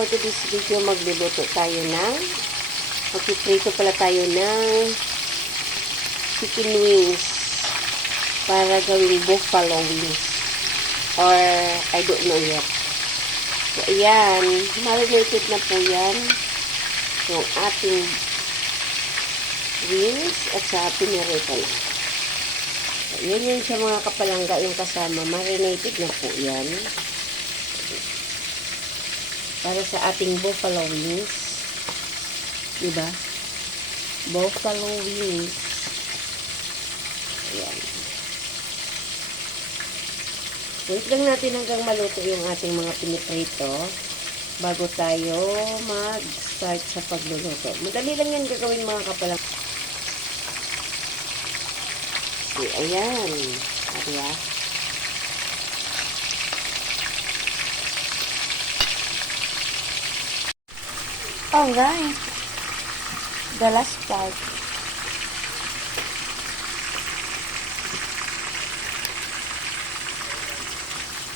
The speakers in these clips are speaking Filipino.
for today's video, magluluto tayo ng magpiprito pala tayo ng chicken wings para gawing buffalo wings or I don't know yet. So, ayan, marinated na po yan yung ating wings at sa pinirito lang. So, yan yun sa mga kapalangga yung kasama, marinated na po yan para sa ating buffalo wings. Diba? Buffalo wings. Ayan. Wait lang natin hanggang maluto yung ating mga piniprito bago tayo mag-start sa pagluluto. Madali lang yan gagawin mga kapalang. Ayan. Diba? Alright. The last part.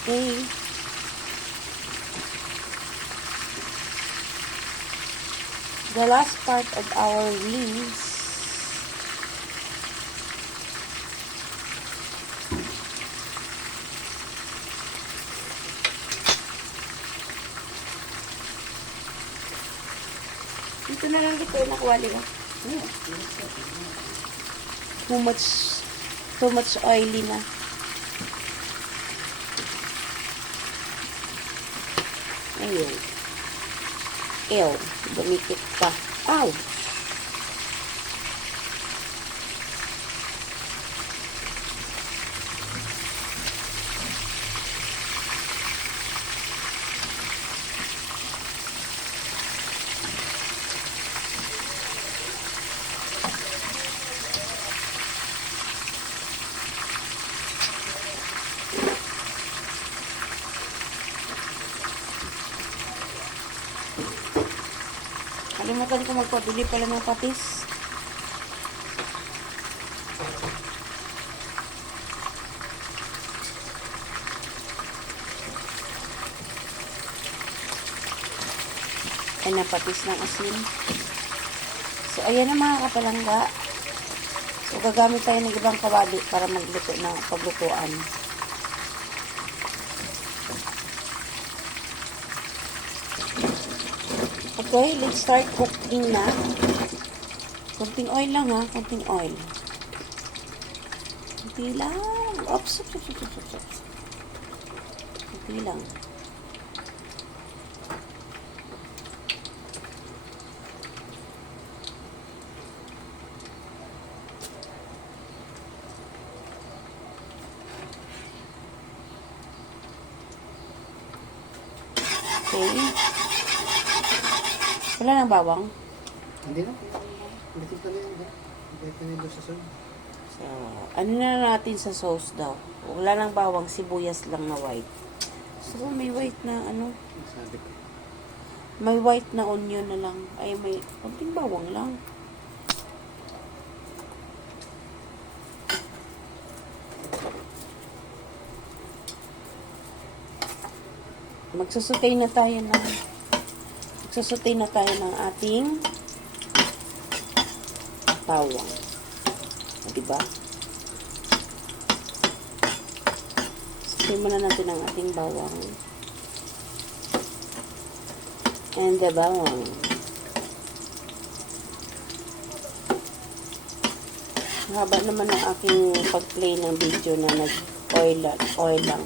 Okay. The last part of our wings. Dito na lang dito, nakuwali ka. Too much oily na. Ayun. Ew, dumikit pa. Ow! Kalimutan ko magpabili pala ng patis. Ay, napatis ng asin. So, ayan na mga kapalangga. So, gagamit tayo ng ibang kawali para magluto na paglutuan. Okay, let's start cooking na. Konting oil lang ha, konting oil. Konti lang. Oops. Konti lang. Okay. Wala nang bawang? Hindi na. Hindi pa rin. Hindi pa rin sa sauce. So, ano na natin sa sauce daw? Wala nang bawang, sibuyas lang na white. So, may white na ano? Sabi ko. May white na onion na lang. Ay, may konting bawang lang. Magsusutay na tayo ng ating bawang. Diba? Sutay muna natin ang ating bawang. And the bawang. Haba naman ang aking pag-play ng video na oil lang.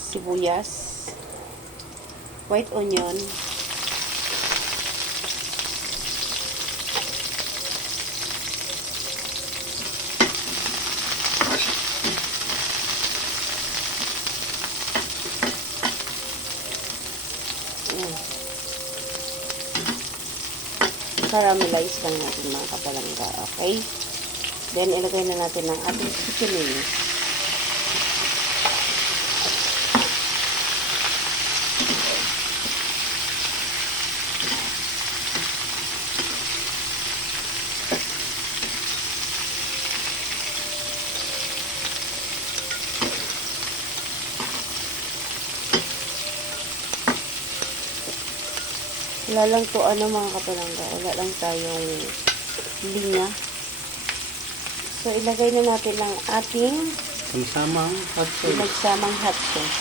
Sibuyas, white onion, caramelize lang natin mga kapalangga, okay? Then, ilagay na natin ang ating chicken wings. Wala lang to mga kapalangga. Wala lang tayong linya. So, ilagay na natin ang ating Samsamang hot sauce. nagsamang hot sauce.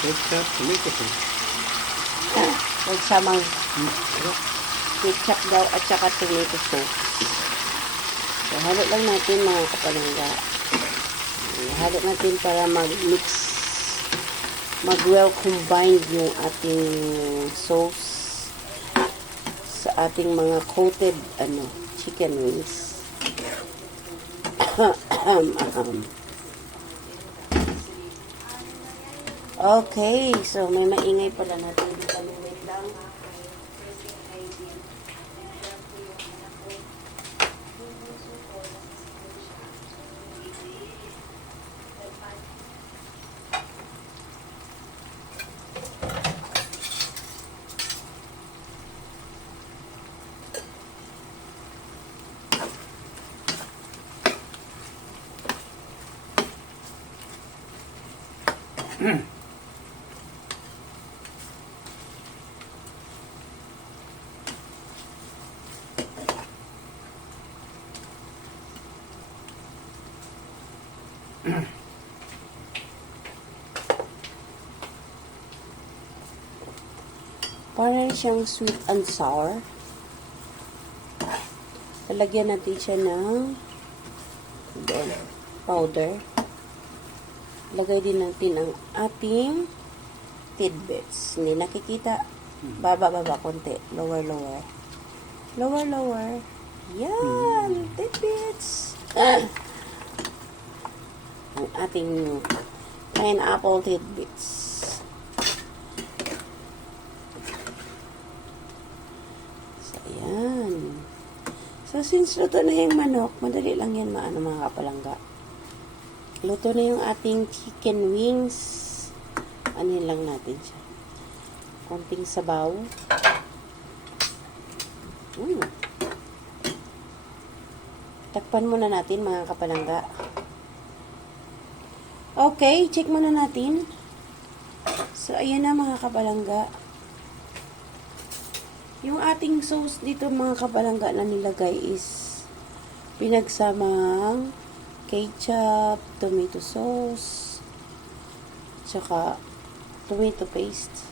Ketchup, tomato sauce. Nagsamang Sarap. ketchup daw at saka tomato sauce. So, halo lang natin mga kapalangga. Halo natin para mag-mix, mag-well combined yung ating sauce sa ating mga coated chicken wings. Okay, so may maingay pala natin dito. Wait lang. Parang siyang sweet and sour. Lalagyan natin siya ng powder. Lagay din natin ang ating tidbits. Hindi nakikita. Baba konti. Lower. Lower. Yan! Tidbits! Ang ating pineapple tidbits. So, ayan. So, since luto na yung manok, madali lang yan mga kapalangga. Luto na yung ating chicken wings. Anin lang natin siya. Konting sabaw. Takpan muna natin mga kapalangga. Okay, check muna natin. So, ayan na mga kapalangga. Yung ating sauce dito mga kapalangga na nilagay is pinagsamang ketchup, tomato sauce, tsaka tomato paste.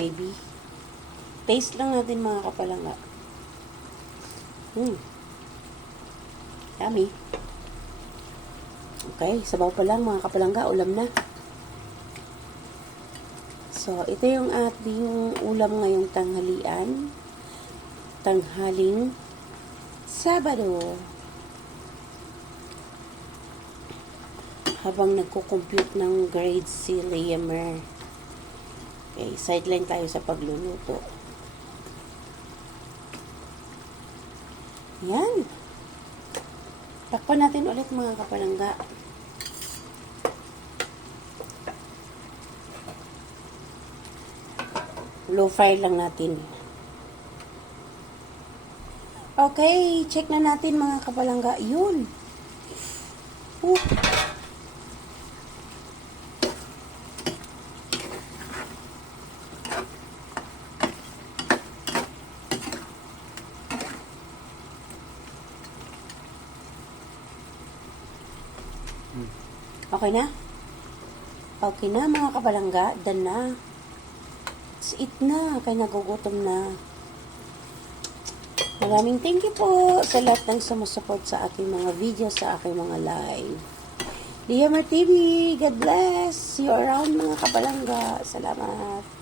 Maybe. Taste lang natin mga kapalangga. Yummy. Okay, sabaw pa lang mga kapalangga, ulam na. So, ito yung ating ulam ngayong tanghalian. Tanghaling Sabado. Habang nagko-compute ng grade C Liamer. Okay, sideline tayo sa pagluluto. Yan. Takpan natin ulit mga kapalangga. Low fire lang natin. Okay, check na natin mga kapalangga. Yun. Okay na? Okay na mga kapalangga. Done na. Eat na, kaya nagugutom na. Maraming thank you po sa lahat ng sumusupport sa aking mga videos, sa aking mga live. Liamer TV, God bless. See you around mga kapalangga. Salamat.